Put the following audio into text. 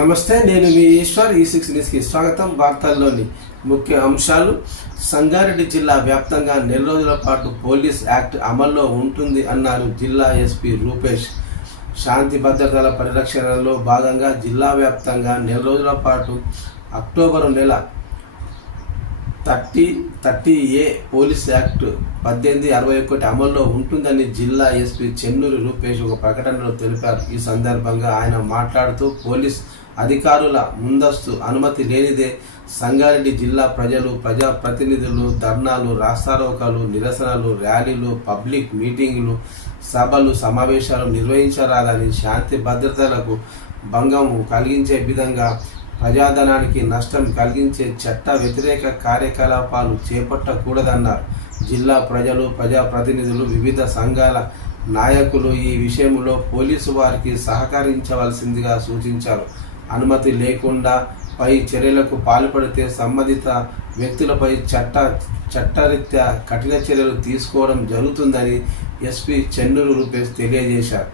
నమస్తే, నేను మీ ఈశ్వర్. ఈ6 న్యూస్కి స్వాగతం. వార్తల్లోని ముఖ్య అంశాలు. సంగారెడ్డి జిల్లా వ్యాప్తంగా నెల రోజుల పాటు పోలీస్ యాక్ట్ అమల్లో ఉంటుంది అన్నారు జిల్లా ఎస్పీ రూపేష్. శాంతి భద్రతల పరిరక్షణలో భాగంగా జిల్లా వ్యాప్తంగా నెల రోజుల పాటు అక్టోబరు నెల 30A పోలీస్ యాక్ట్ 1861 అమల్లో ఉంటుందని జిల్లా ఎస్పీ చెన్నూరి రూపేష్ ఒక ప్రకటనలో తెలిపారు. ఈ సందర్భంగా ఆయన మాట్లాడుతూ పోలీస్ అధికారుల ముందస్తు అనుమతి లేనిదే సంగారెడ్డి జిల్లా ప్రజలు, ప్రజాప్రతినిధులు ధర్నాలు, రాస్తారోకాలు, నిరసనలు, ర్యాలీలు, పబ్లిక్ మీటింగులు, సభలు, సమావేశాలు నిర్వహించరాదని, శాంతి భద్రతలకు భంగం కలిగించే విధంగా ప్రజాధనానికి నష్టం కలిగించే చట్ట వ్యతిరేక కార్యకలాపాలు చేపట్టకూడదన్నారు. జిల్లా ప్రజలు, ప్రజాప్రతినిధులు, వివిధ సంఘాల నాయకులు ఈ విషయంలో పోలీసు వారికి సహకరించవలసిందిగా సూచించారు. అనుమతి లేకుండా పై చర్యలకు పాల్పడితే సంబంధిత వ్యక్తులపై చట్టరీత్యా కఠిన చర్యలు తీసుకోవడం జరుగుతుందని ఎస్పీ చెన్నూరు రూపేష్ తెలియజేశారు.